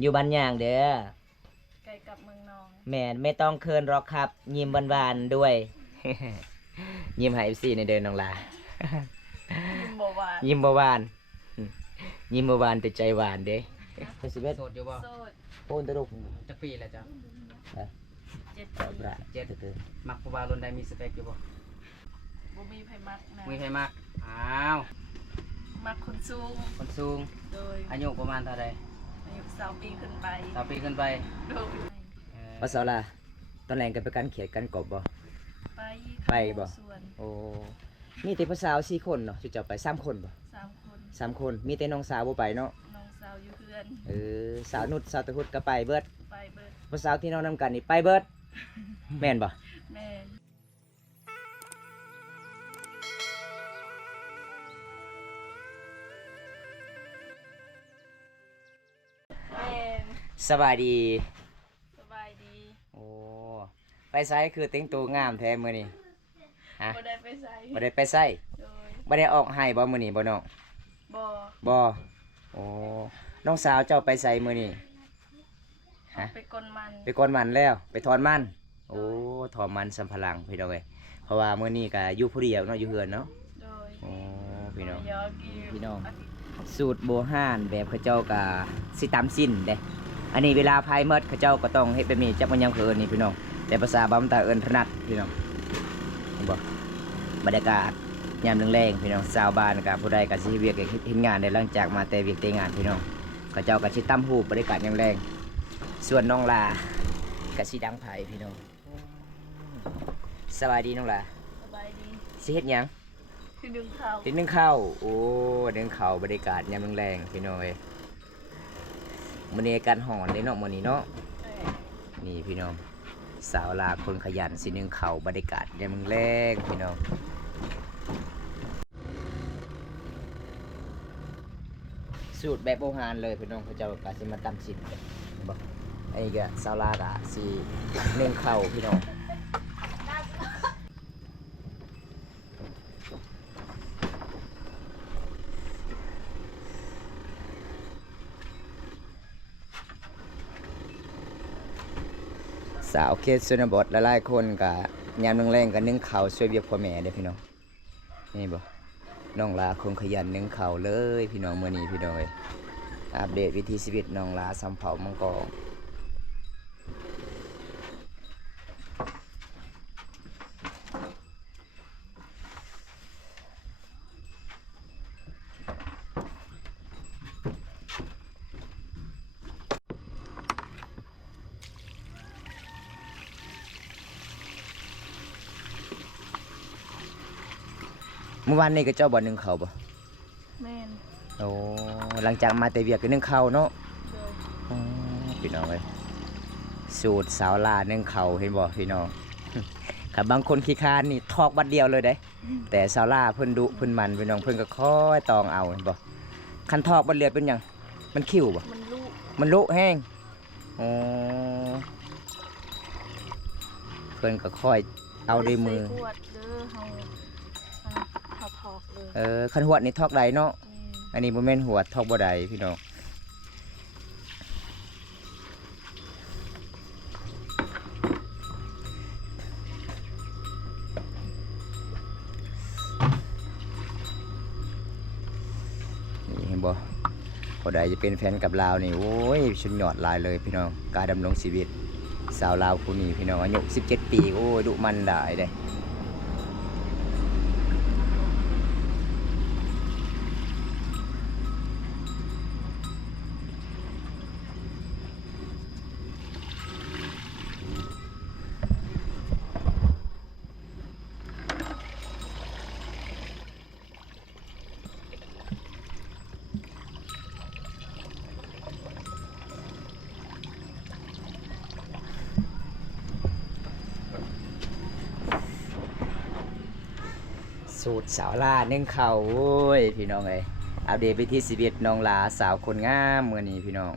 อยู่บ้านย่างเด้อไกลกับเมืองนอง แม่นไม่ต้องเคินหรอกครับยิ้มหวานๆด้วย ยิ้มให้ FC ในเดินน้องลา ยิ้มบ่หวาน ยิ้มบ่หวาน ยิ้มบ่หวานแต่ใจหวานเด้11 โสดอยู่บ่ โสด โอนตะลุก จักปีแล้วจ้ะ 7 ตอบ ปี ละเจ็ดเด้อ มักผู้บ่าวรุ่นใดมีสเปคอยู่บ่ บ่มีไผมักนะ มีใครมักอ้าว มักคนสูง คนสูง โดย อายุประมาณเท่าใด อายุ20ปีขึ้นไป 2 ปีขึ้นไป โดย ว่าสาวลาตอนแรงกันไปกันเขียดกันกบบ่ ไป ไปบ่ สวน โอ้มีแต่ผู้สาว4คนเนาะสิเจ้าไป3คนบ่ 3 คน 3คนมีแต่น้องสาวบ่ไปเนาะ น้องสาวอยู่เพื่อน สาวนุชสาวตะพุดก็ไปเบิด ไปเบิด ผู้สาวที่น้องนำกันนี่ไปเบิด แม่นบ่ แม่นแม่น สบายดี สบายดี โอ้ไปไสคือแต่งตัวงามแท้มื้อนี้ฮะ บ่ได้ไปไส บ่ได้ไปไส โดย บ่ได้ออกให้บ่มื้อนี้บ่น้อง บ่ บ่โอ้น้องสาวเจ้าไปไสมื้อนี้ฮะ ไปกลมัน ไปกวนมันแล้วไปถอนมันโอ้ถอนมันสำพลังพี่น้องเอ้ยเพราะว่ามื้อนี้ก็อยู่ผู้เดียวเนาะอยู่เฮือนเนาะ โดย โอ้พี่น้อง ยอกี พี่น้อง สูตรโบราณแบบเขาเจ้าก็สิตามสิ้นเด้อันนี้เวลาพายเมดเขาเจ้าก็ต้องเฮ็ดแบบนี้จักมันยังเพิ่นนี่พี่น้องแต่ภาษาบ้านตาเอิ้นถนัดพี่น้องเห็นบ่บรรยากาศยามแรงๆพี่น้องชาวบ้านก็ผู้ใดก็สิเวียกเฮ็ดงานได้หลังจากมาแต่เวียกแต่งานพี่น้องเขาเจ้าก็สิตำหูบรรยากาศยามแรงส่วนน้องลาก็สิดังไผพี่น้องสวัสดีน้องลา สบายดี สิเฮ็ดหยัง คือดึงเขา ติดนึ่งข้าวโอ้นึ่งข้าวบรรยากาศยามแรงๆพี่น้องเอ้ยมื้อนี้อากาศร้อนเด้เนาะมื้อนี้เนาะ นี่พี่น้องสาวลาคนขยันสิหนึ่งเขาบรรยากาศยามแรงพี่น้องสูตรแบบโบราณเลยพี่น้องเขาเจ้ากาสิมาตำสินบอกไอ้ก็สาวลากะสิหนึ่งเข่าพี่น้องสาวเคสชนบทหลายๆคนกะยามแรงๆกันนึ่งเข่าวช่วยเวียกพ่อแม่เด้อพี่น้องนี่บ่น้องลาคงขยันนึ่งเข่าวเลยพี่น้องมื้อนี้พี่น้องเอ้ยอัปเดตวิถีชีวิตน้องลาสำเภามังกรเมื่อวานนี้ก็เจ้าบ่นึ่งเข่าวบ่ แม่น โอ้หลังจากมาแต่เวียกก็นึ่งเข่าวเนาะ โดย อ๋อพี่น้องเอ้ยสูตรสาวลานึ่งเขาวเห็นบ่พี่น้อง ครับบางคนขี้คร้านนี่ทอกบัดเดียวเลยเด้ แต่สาวลาเพิ่นดุเพิ่นมันพี่น้องเพิ่นก็ค่อยตองเอาเห็นบ่คันทอกบัดเลือดเป็นหยังมันคิ้วบ่ มันลูก มันลุแห้งอ๋อเพิ่นก็ค่อยเอาด้วยมือ ใส่ขวดเด้อเฮาถอกเลย คันหวดนี่ทอกใดเนาะ แม่น อันนี้บ่แม่นหวดทอกบ่ใดพี่น้องนี่เห็นบ่ผู้ใดจะเป็นแฟนกับลาวนี่โอ้ยชุดยอดหลายเลยพี่น้องการดำรงชีวิตสาวลาวผู้นี้พี่น้องอายุ17 ปีโอ้ยดุมันได้เด้ สูตรสาวลานึ่งเขาวโอ้ยพี่น้องเอ้ยอัปเดตไปที่ชีวิตน้องลาสาวคนงามมื้อนี้พี่น้อง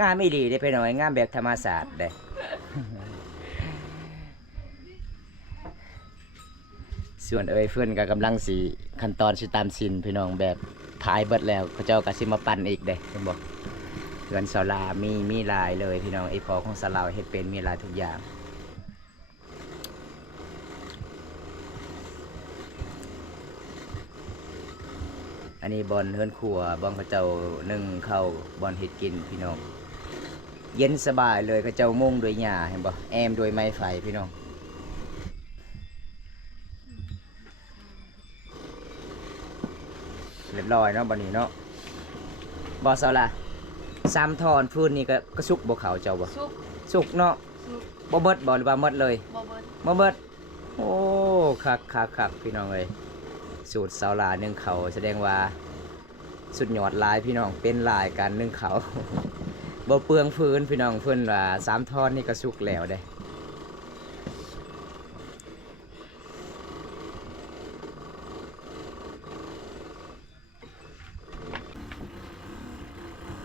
งามไม่ดีได้ไปหน่อยงามแบบธรรมศาสตร์เด้ ส่วนเอ้ยเพื่อนก็กำลังสิขั้นตอนสิตามสินพี่น้องแบบถ่ายเบิดแล้วเขาเจ้าก็สิมาปั่นอีกเด้เห็นบ่ เงินสลามีหลายเลยพี่น้องไอพอของสลาวเฮ็ดเป็นมีหลายทุกอย่างอันนี้บอลเฮือนครัวบอลเขาเจ้านึ่งข้าวบอลเฮ็ดกินพี่น้องเย็นสบายเลยเขาเจ้ามุ่งด้วยหญ้าเห็นบ่แอมด้วยไม้ไฟพี่น้องเรียบร้อยเนาะบัดนี้เนาะบ่เซาล่ะ3 ทอนพื้นนี่ก็สุกบ่เขาเจ้าบ่ ซุป สุกเนาะ ซุป บ่เบิดบ่หรือว่าหมดเลย บ่เบิด บ่เบิดโอ้คักพี่น้องเอ้ยสูตรเซาล่านึ่งเขาวแสดงว่าสุดยอดหลายพี่น้องเป็นหลายการนึ่งเขาว บ่เปลืองฟืนพี่น้องเพิ่นว่า3 ทอนนี่ก็สุกแล้วเด้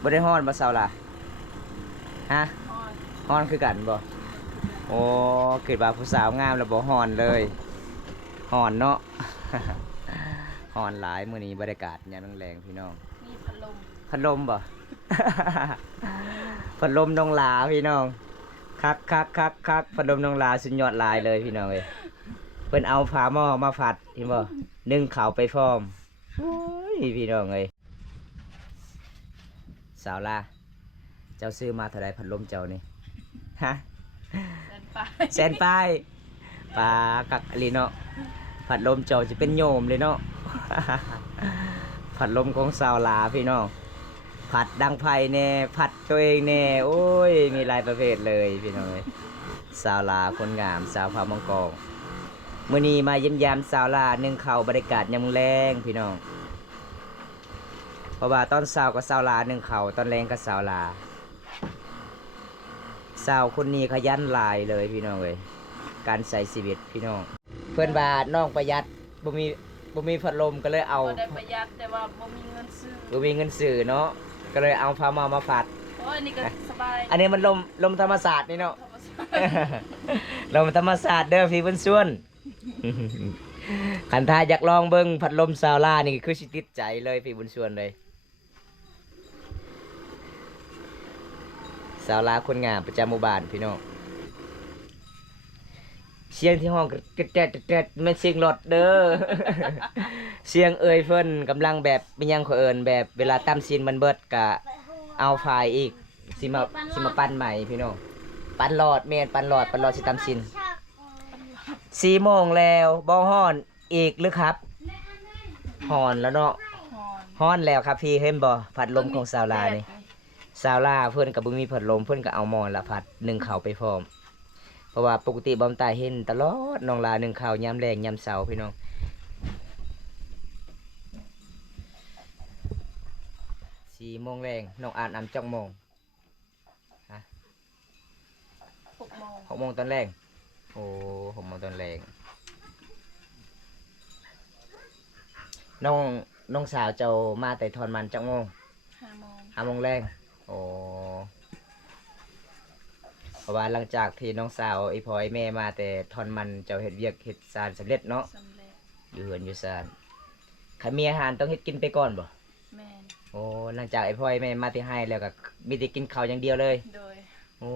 บ่ได้ฮ้อนบ่เซาล่ะฮะ อ่อน ฮ้อนคือกันบ่โอ้เกิดว่าผู้สาวงามแล้วบ่ฮ้อนเลยฮ้อนเนาะ ฮ้อนหลายมื้อนี้บรรยากาศยามแรงๆพี่น้อง มีพัดลม พัดลมบ่ พัดลมน้องหลาพี่น้องคักพัดลมน้องหลาสุดยอดหลายเลยพี่น้องเอ้ยเพิ่นเอาฝาหม้อมาผัดเห็นบ่นึ่งข้าวไปพร้อมโอ้ยพี่น้องเอ้ยสาวลาเจ้าซื้อมาเท่าไรพัดลมเจ้านี่ฮะ เดินไป แสนป้ายปลากักอลีเนาะผัดลมเจ้าจะเป็นโยมเลยเนาะ ผัดลมของสาวลาพี่น้องผัดดังไผ่แน่ผัดตัวเองแน่โอ้ยมีหลายประเภทเลยพี่น้องเอ้ยสาวลาคนงามสาวพามังกรมื้อนี้มาเยี่ยมยามสาวลานึ่งข้าวบรรยากาศยามแรงพี่น้องเพราะว่าตอนเช้าก็สาวลานึ่งข้าวตอนแรงก็สาวลาสาวคนนี้ขยันหลายเลยพี่น้องเอ้ยการใช้ชีวิตพี่น้องเพื่อนว่าน้องประหยัดบ่มีพัดลมก็เลยเอา บ่ได้ประหยัดแต่ว่าบ่มีเงินซื้อ บ่มีเงินซื้อเนาะก็เลยเอาผ้ามาผัด โอ้ยนี่ก็สบาย อันนี้มันลมธรรมศาสตร์นี่เนาะ ธรรมชาติ ลมธรรมศาสตร์เด้อพี่เพิ่นส่วน คันถ้าอยากลองเบิ่งพัดลมซาวล่านี่คือสิติดใจเลยพี่บุญส่วนเลยซาวล่าคนงามประจำหมู่บ้านพี่น้องเสียงที่ห้องกระแตะๆมันเสียงรถเด้อ เสียงเอ่ยเพิ่นกำลังแบบเป็นหยังเขาเอิ้นแบบเวลาตำซีนมันเบิดกะเอาไฟอีกสิมาปั้นใหม่พี่น้องปั้นหลอดแม่นปั้นหลอดสิตำซีน4 โมงแล้วบ่ฮ้อนอีกหรือครับฮ้อนแล้วเนาะ ฮอน ฮ้อนแล้วครับพี่เห็นบ่พัดลมของซาวลานี่ซาวลาเพิ่นก็บ่มีพัดลมเพิ่นก็เอาหม้อละพัดนึ่งข้าวไปพร้อมเพราะว่าปกติบอมตาเห็นตลอดน้องลานึ่งข้าวยามแรงยามเช้าพี่น้อง4 โมงแรงน้องอ่านอำจักโมง 6 โมง 6 โมงตอนแรงโอ้6 โมงตอนแรงน้องสาวเจ้ามาแต่ทอนมันจักโมง 5 โมง 5 โมงแรงโอ้เพราะว่าหลังจากที่น้องสาวไอ้พ่อไอ้แม่มาแต่ทอนมันเจ้าเฮ็ดเวียกเฮ็ดสารสำเร็จเนาะ สำเร็จ อยู่เฮือนอยู่ซานคันมีอาหารต้องเฮ็ดกินไปก่อนบ่ แม่น โอ้หลังจากไอ้พ่อไอ้แม่มาที่ให้แล้วก็มีแต่กินข้าวอย่างเดียวเลย โดย โอ้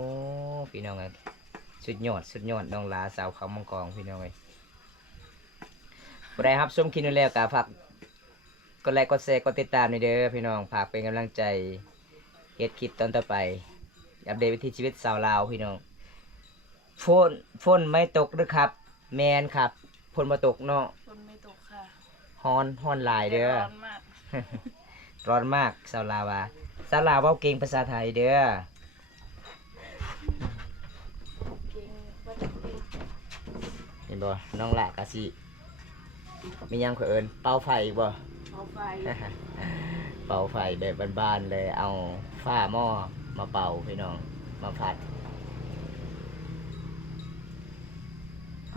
พี่น้องเอ้ยสุดยอดน้องลาสาวเขามังกรพี่น้องเอ้ยบ่ได้รับชมคลิปนี้แล้วก็ฝากกดไลค์กดแชร์กดติดตามนี่เด้อพี่น้องฝากเป็นกำลังใจเฮ็ดคลิปตอนต่อไปอัปเดตวิถีชีวิตสาวลาวพี่น้องฝนไม่ตกเด้อครับแม่นครับฝนบ่ตกเนาะ ฝนไม่ตกค่ะ ฮ้อนหลายเด้อ ร้อนมาก ร้อนมากสาวลาวาสาวลาวเว้าเก่งภาษาไทยเด้อ เก่งบ่ได้เก่ง เห็นบ่น้องละกะสิมีหยังเขาเอิ้นเป่าไฟอีกบ่ เอาไฟ เป่าไฟแบบบ้านๆเลยเอาฝ้าหม้อมาเป่าพี่น้องมาผัด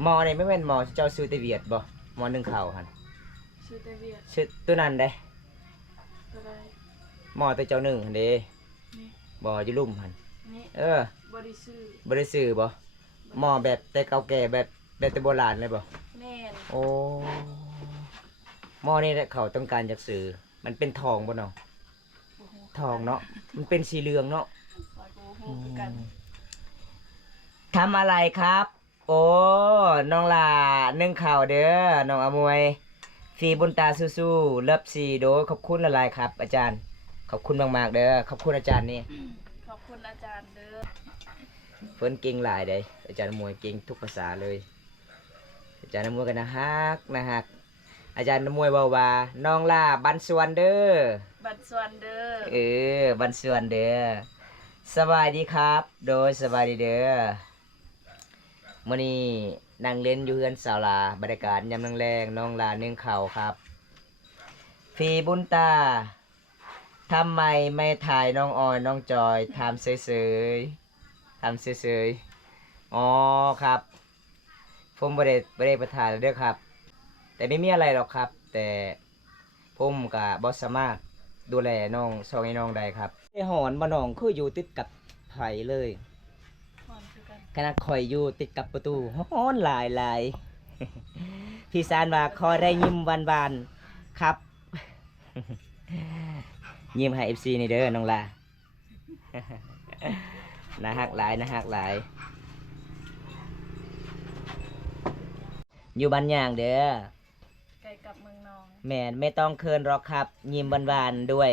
หม้อนี่ไม่แม่นหม้อเจ้าซื้อแต่เวียดบ่หม้อนึ่งข้าวหั่น ชื่อแต่เวียด ชื่อตัวนั้นเด้ ก็ได้ หม้อแต่เจ้านึ่งหั่นเด้ นี่ บ่อยู่ลุ่มหั่น นี่ เออ บ่ได้ซื้อ บ่ได้ซื้อบ่หม้อแบบแต่เก่าแก่แบบแต่โบราณเลยบ่ แม่น โอ้หม้อนี่แหละเขาต้องการจากสื่อมันเป็นทองบ่เนาะ โอ้โห ทองเนาะมันเป็นสีเหลืองเนาะ ปล่อยกูฮู้คือกัน ทำอะไรครับ โอ้น้องลานึ่งข่าวเด้อน้องอมวยฟีบุญตาสู้ๆเลิฟซีโดขอบคุณละลายครับ อาจารย์ขอบคุณมากๆเด้อขอบคุณอาจารย์นี่ ขอบคุณอาจารย์เด้อ เพิ่นเก่งหลายเด้อาจารย์อมวยเก่งทุกภาษาเลย อาจารย์อมวยกันนะฮักอาจารย์อมวยบอกว่าน้องลาบันสวนเด้อ บัดส่วนเด้อ บันสวนเด้อสบายดีครับ โดยสบายดีเด้อมื้อนี้นั่งเล่นอยู่เฮือนสาวลาบรรยากาศยามแรงๆน้องลานึ่งข้าวครับฟีบุญตาทำไมไม่ถ่ายน้องออยน้องจอยทำเฉยๆอ๋อครับผมบ่ได้ไปถ่ายแล้วเด้อครับ แต่ไม่มีอะไรหรอกครับ แต่ผมก็บ่สามารถดูแลน้องสองไอ้น้องได้ครับไอ้หอนบ่น้องคืออยู่ติดกับไผเลย หอนคือกัน ขณะคอยอยู่ติดกับประตูฮ้อนหลาย พี่ซานว่าคอยได้ยิ้มบานๆครับ ยิ้มให้ FC นี่เด้อน้องลา น่าฮักหลายอยู่บ้านย่างเด้อ ไกลกับเมืองนอง แม่นไม่ต้องเคินหรอกครับ ยิ้มบานๆด้วย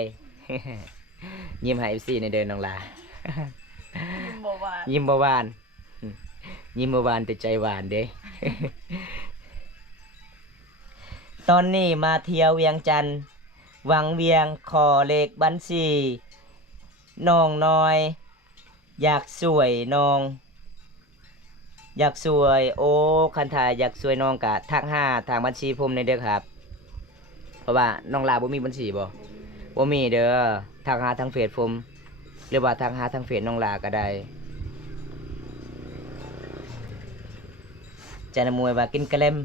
ยิ้มให้ FC นี่เด้อน้องลา ยิ้มบ่หวาน ยิ้มบ่หวาน ยิ้มบ่หวานแต่ใจหวานเด้ ตอนนี้มาเที่ยวเวียงจันทน์หวังเวียงขอเลขบัญชีน้องน้อย อยากสวยน้อง อยากสวยโอ้คันถ่ายอยากสวยน้องกะทักหาทางบัญชีผมในเด้อครับ เพราะว่าน้องลาบ่มีบัญชีบ่มีเด้อทักหาทางเฟซผมหรือว่าทักหาทางเฟซน้องลาก็ได้จะนำมวยว่ากินกะเล่ม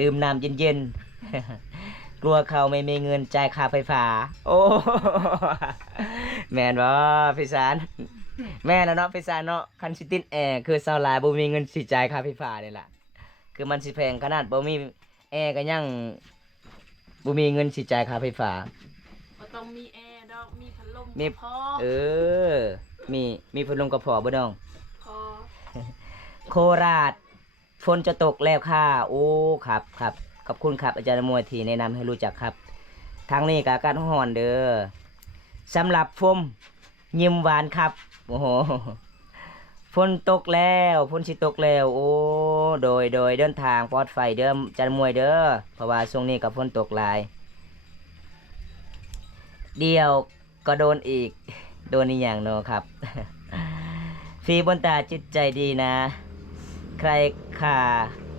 ดื่มน้ำเย็นๆ กลัวเขาไม่มีเงินจ่ายค่าไฟฟ้า โอ้ แม่นบ่พี่สาร แม่นแล้วเนาะพี่สารเนาะคันสิติดแอร์คือชาวหลายบ่มีเงินสิจ่ายค่าไฟฟ้านี่ล่ะคือมันสิแพงขนาดบ่มีแอร์ก็ยังบ่มีเงินสิจ่ายค่าไฟฟ้า บ่ต้องมีแอร์ดอกมีพัดลม มี พอ มีพัดลมก็พอบ่น้อง พอ โคราชฝนจะตกแล้วค่ะโอ้ครับขอบคุณครับอาจารย์มวยที่แนะนำให้รู้จักครับทางนี้ก็อากาศร้อนเด้อสำหรับผมยิ้มหวานครับโอ้โหฝนตกแล้วฝนสิตกแล้วโอ้โดยเดินทางปลอดภัยเด้ออาจารย์มวยเด้อเพราะว่าช่วงนี้ก็ฝนตกหลายเดียวก็โดนอีกโดนอีหยังเนาะครับ ฟีบนตาจิตใจดีนะใครข่า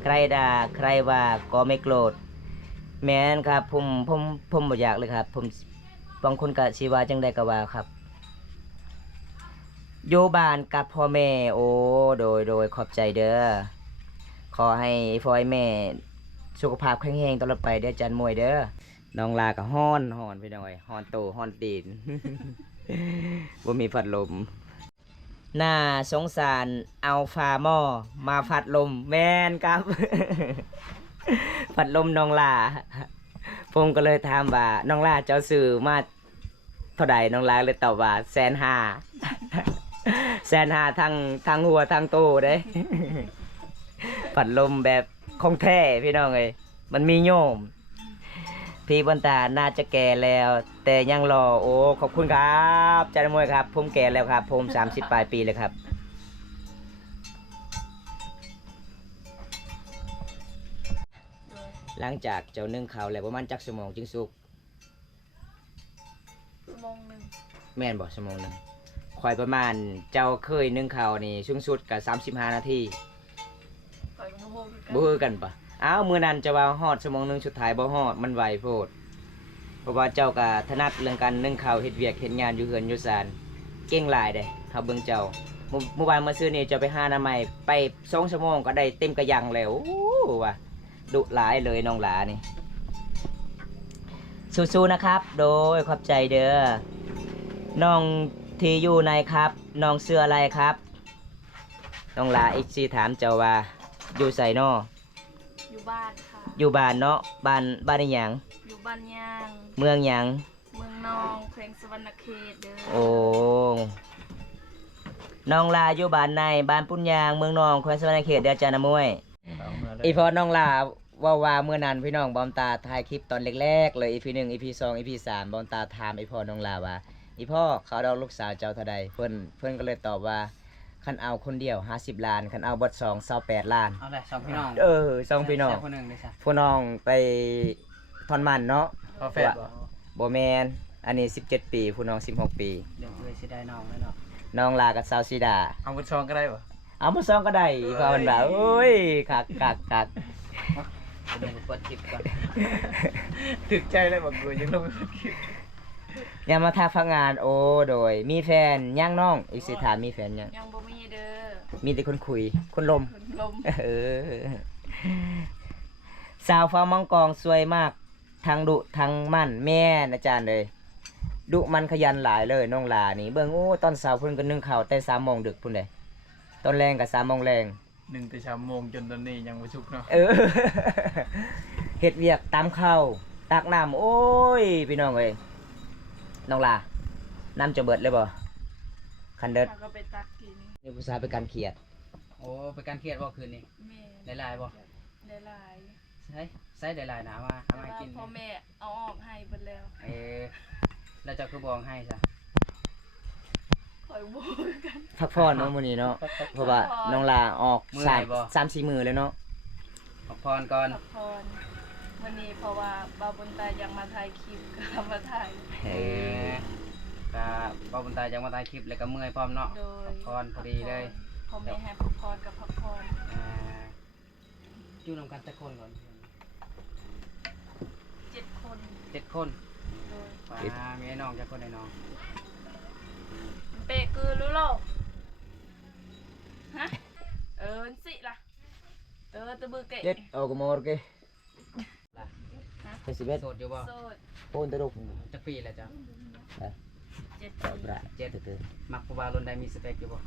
ใครด่าใครว่าก็ไม่โกรธแม้นครับผมบ่อยากเลยครับผมบางคนก็สิว่าจังได๋ก็ว่าครับอยู่บ้านกับพ่อแม่โอ้โดยขอบใจเด้อขอให้พ่อให้แม่สุขภาพแข็งแรงตลอดไปเด้อจันมวยเด้อน้องลาก็ฮ้อนพี่น้อยฮ้อนโตฮ้อนตีน บ่มีพัดลมน่าสงสารเอาฝาหม้อมาพัดลมแม่นครับ พัดลมน้องลาผมก็เลยถามว่าน้องลาเจ้าซื้อมาเท่าใดน้องลาเลยตอบว่า150,000 150,000ทั้งหัวทั้งโตเด้ พัดลมแบบของแท้พี่น้องเอ้ยมันมีโยมพี่บนตาน่าจะแก่แล้ว แต่ยังรอโอ้ขอบคุณครับอาจารย์มวยครับผมแก่แล้วครับผม30 ปลายปีเลยครับหลังจากเจ้านึ่งข้าวแล้วประมาณจักชั่วโมงจึงสุก ชั่วโมงหนึง แม่นบ่ชั่วโมงหนึงคอยประมาณเจ้าเคยนึ่งข้าวนี่สูงสุดก็35 นาที ปล่อยมันโฮคือกัน บ่คือกันปะอ้าวมื้อนั้นจะว่าฮอดชั่วโมงหนึงสุดท้ายบ่ฮอดมันไวโพดเพราะว่าเจ้าก็ถนัดเรื่องการนึ่งข้าวเฮ็ดเวียกเฮ็ดงานอยู่เฮือนอยู่ศาลเก่งหลายเด้เขาเบิ่งเจ้าเมื่อวานมื้อซื่อนี่เจ้าไปหาหน้าไม้ไป2 ชั่วโมงก็ได้เต็มกระยังแล้วโอ้ว่ะดุหลายเลยน้องหลานี่สู้ๆนะครับโดยขอบใจเด้อน้องที่อยู่ในครับน้องเสื้ออะไรครับน้องหลาอีกสิถามเจ้าว่าอยู่ไสน้อ อยู่บ้านค่ะ อยู่บ้านเนาะบ้านอีหยัง อยู่บ้านย่าง เมืองหยัง เมืองน น้องแขวงสวรรณเขตเด้อ โอ้น้องลาอยู่บ้านในบ้านปุ้นยางเมืองนองแขวงสวรรณเขตเดียวจานมวย เอาเมื่อเลย อีพอน้องลาว่าเมื่อนั้นพี่น้องบอมตาถ่ายคลิปตอนแรกๆเลย EP 1 EP 2 EP 3บอมตาถามอีพอน้องลาว่าอีพ่อเขาดอกลูกสาวเจ้าเท่าใดเพิ่นก็เลยตอบว่าคันเอาคนเดียว50 ล้านคันเอาบท2 28 ล้าน เอาเลยสองพี่น้อง สองพี่น้อง แซ่บคนหนึ่งเลยจ้ะ ผู้น้องไปทอนมันเนาะ พอแฟดบ่ บ่แมนอันนี้17 ปีผู้น้อง16 ปี เดี๋ยวเลยสิได้น้องแล้วเนาะ น้องลากับสาวสีดา เอาบุญชองก็ได้ปะ เอามาซองก็ได้อีพอมันแบบโอ้ยคัก เดี๋ยวเปิดคลิปก่อน ถึกใจเลยบอกกูยังลงไม่คิด อย่ามาทักพักงานโอ้โดยมีแฟนย่างน้องอีกสิถามมีแฟนยัง ยังบ่มีเด้อ มีแต่คนคุยคนลม คนลม เออสาวฟ้ามังกรสวยมากทั้งดุทั้งมั่นแม่นอาจารย์เลยดุมันขยันหลายเลยน้องลานี่เบิ่งโอ้ตอนสาวเพิ่นก็นึ่งข้าวแต่3 โมงดึกพุ่นเด้ตอนแรงก็3 โมงแรง 1 โมงจนตอนนี้ยังไม่ชุกเนาะ เออ เฮ็ดเวียกตามข้าวตักน้ำโอ้ยพี่น้องเอ้ยน้องลาน้ำจะเบิดเลยบ่คันเดิด เขาก็ไปตักกิน นี่ภาษาเป็นการเขียด โอ้เป็นการเครียดบ่คืนนี้ แม่ ได้หลายบ่ ได้หลาย ใส่ได้หลายหนามา แต่ ทำให้ ว่า กิน พ่อแม่เอาออกให้เบิดแล้ว แล้วเจ้าคือบอกให้จ้ะ คอยบ่กัน พักผ่อนเนาะมื้อนี้เนาะเพราะว่าน้องลาออก3-4 มื้อแล้วเนาะ ขอพรก่อน พักผ่อนวันนี้เพราะว่าบาวบุญตายังมาถ่ายคลิปก็มาถ่าย เออ ก็ป้าบุญตายังมาถ่ายคลิปแล้วก็เมื่อยพร้อมเนาะ โดย ขอพรพอดีเลย พ่อแม่ให้พักผ่อนกับพักผ่อน อยู่นำกันแต่คนก่อน 7 คน 7 คน โดย ว้ามีไอ้น้องจักคนไอ้น้อง เปะคือรู้โลกฮะสิล่ะตะบือเกะ Chết, cái mor kia. ล่ะ Cái xí bếp, โสดอยู่บ่ โสด hôn tới đục. จักปีแล้วจ้ะ Đây, 7 cậu ปี bra, Chết. từ từ. มักผู้บ่าวรุ่นใดมีสเปคอยู่บ่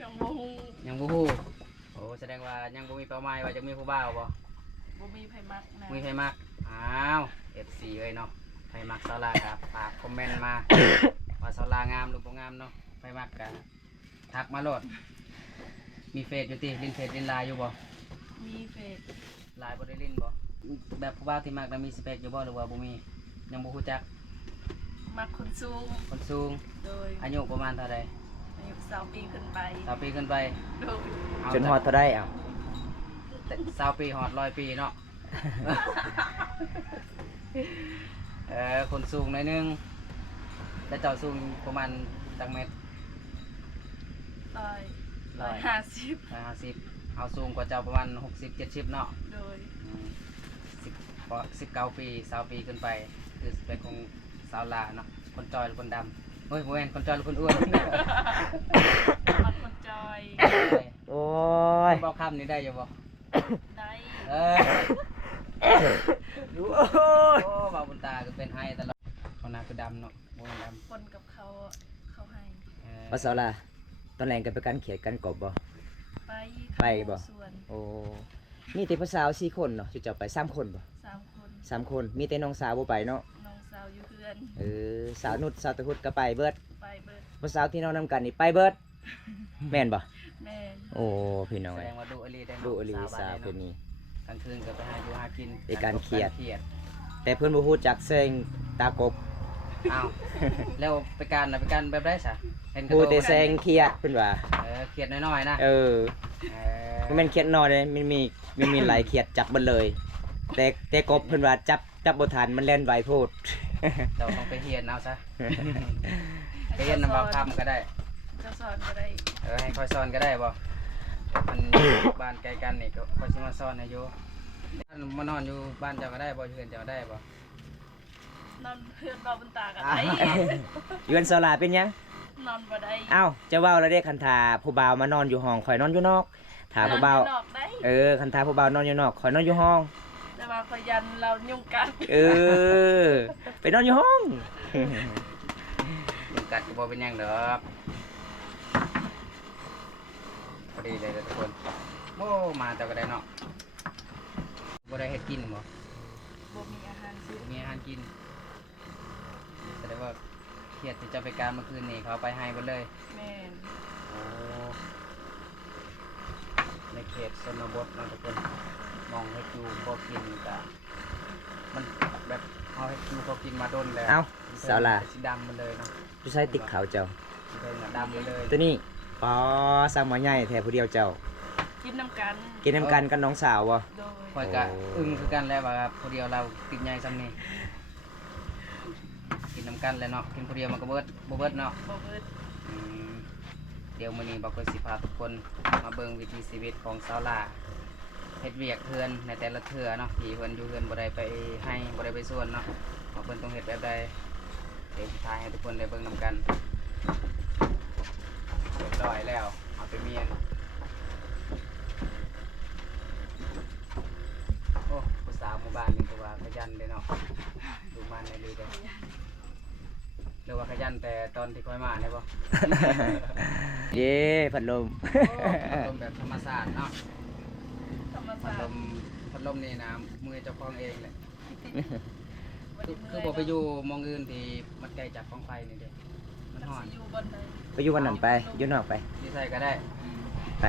ยังบ่ฮู้ ยังบ่ฮู้โอ้แสดงว่ายังบ่มีเป้าหมายว่าจะมีผู้บ่าวบ่ บ่มีไผมักนะ มีใครมักอ้าว FC เอ้ยเนาะใครมักสาวลาครับฝากคอมเมนต์มา ว่าสาวลางามหรือบ่งามเนาะใครมักกันทักมาโลดมีเฟซอยู่ติลินเฟซลินไลน์อยู่บ่ มีเฟซ ไลน์บ่ได้ลินบ่แบบผู้บ่าวที่มักน่ะมีสเปคอยู่บ่หรือว่าบ่มียังบ่ฮู้จัก มักคนสูง คนสูง โดย อายุประมาณเท่าใด อายุ20 ปีขึ้นไป 20ปีขึ้นไป โดย เอา Chân hot vào đây à? 20ปีฮอด100ปีเนาะ คนสูงหน่อยนึงแล้วเจ้าสูงประมาณจักเมตร 150 150เอาสูงกว่าเจ้าประมาณ60-70เนาะ โดย 19ปี20ปีขึ้นไปคือสเปคของสาวลาเนาะคนจอยหรือคนดำเฮ้ยบ่แม่นคนจอยหรือคนอ้วน มักคนจอย Ôi. บอกคำนี้ได้อยู่บ่ ได้ เออ Ôi. โอ้บ่าวบุญตาก็เป็นให้ตลอดคนหน้าคือดำเนาะบ่แม่นด คนกับเขาให้ ำ Bà sao là? Tao này cần phải cắn khỉa cắn cọpบ่? ไป ไปบ่ ส่วน Ồ. Miแต่ผู้สาว4 คนเนาะจะไป3 คนบ่ 3 คน 3 คนมีแต่น้องสาวบ่ไปเนาะ น้องสาวอยู่เพื่อน สาวนุชสาวตะพุดก็ไปเบิด ไปเบิด ผู้สาวที่นอนนำกันนี่ไปเบิด แม่นบ่ แม่น โอ้พี่น้อง แส เอ้ ด ย งว่าดูอลีได้เนาะ ดูอลี บ้ สาว ได้ เป็น เนาะ นี่ กลางคืนก็ไปหาอยู่หากิน ในการเครียด เครียด แต่เพิ่นบ่ฮู้จักเซิงตากบ อ้าวแล้วไปการน่ะไปการแบบได้ซะเห็นกระ ฮู้ โดด แต่แซงเครียดเพิ่นว่า เครียดน้อยๆนะ เออ เอ มันเป็นเครียดน้อยเลยมันมีหลายเครียดจับมันเลย แต่กบเพิ่นว่าจับบ่ทันมันเล่นไวโพด เราต้องไปเฮียนเอาซะไปเฮียนนำบ่าวคำก็ได้ จะสอนก็ได้ ให้คอยสอนก็ได้บ่มันบ้านไกลกันนี่ก็คอยสิมาสอนให้อยู่มานอนอยู่บ้านเจ้าก็ได้บ่อยู่เฮือนเจ้าได้บ่ นอนเพื่อนบ่าวบนตากัน อ่า ได้ อยู่อันสลาเป็นหยัง นอนบ่ได้ อ้าวจะเว้าแล้วเด้คันทาผู้บ่าวมานอนอยู่ห้องข่อยนอนอยู่นอกถ้าผู้บ่าว นอนได้ คันทาผู้บ่าวนอนอยู่นอกข่อยนอนอยู่ห้อง แต่ว่าขยันเรายุ่งกัน ไปนอนอยู่ห้อง ยุงกัดก็บ่เป็นหยังดอกพอดีเลยเด้อทุกคนโอ้มาเจ้าก็ได้เนาะบ่ได้เฮ็ดกินบ่ บ่มีอาหารซื้อ มีอาหารกิน แสดงว่าเครียดที่จะไปการเมื่อคืนนี่เขาไปให้หมดเลย แม่น โอ้ในเขตชนบทเนาะทุกคนมองให้อยู่พอกินกะมันแบบเอาให้อยู่พอกินมาโดนแล้ว เอ้าสาวลา สีดำมันเลยเนาะ ผู้ชายติ๊กขาวเจ้า เดินดำมันเลย ตัวนี้ปอสร้างมาใหญ่แท้ผู้เดียวเจ้า กินน้ำกัน กินน้ำกันกับน้องสาวบ่ โดย คอยกะอึ้งคือกันแล้วว่าพอเดียวเรากินใหญ่ซ้ำนี่กินน้ำกันเลยเนาะกินพอเดียวมันก็เบิดบ่เบิดเนาะ บ่เบิด อืมเดี๋ยวมื้อนี้บอกก็สิพาทุกคนมาเบิ่งวิถีชีวิตของสาวลาเฮ็ดเวียกเทือนในแต่ละเทื่อเนาะที่เพิ่นอยู่เฮือนบ่ได้ไปให้บ่ได้ไปสวนเนาะว่าเพิ่นต้องเฮ็ดแบบใดเดี๋ยวสิถ่ายให้ทุกคนได้เบิ่งนํกันเรียบร้อยแล้วเอาไปเมียนโอ้ผู้สาวหมู่บ้านนี่ก็ว่าขยันเด้เนาะดูมันในดีเด้หรือว่าขยันแต่ตอนที่ค่อยมาเนี่ยบ่ เย้พัดลม โอ้พัดลมแบบธรรมชาติเนาะ ธรรม พัด ศาส ล ตร์ มพัดลมนี่นะมือเจ้าของเองแหละ บ่ได้ คือบอกไปอยู่มองอื่นที่มันไกลจากกองไฟนี่เด้มัน มัน ห่อน สิอยู่บนใด ไปอยู่วันนั้นไปอยู่นอกไป ที่ใส่ก็ได้ ไป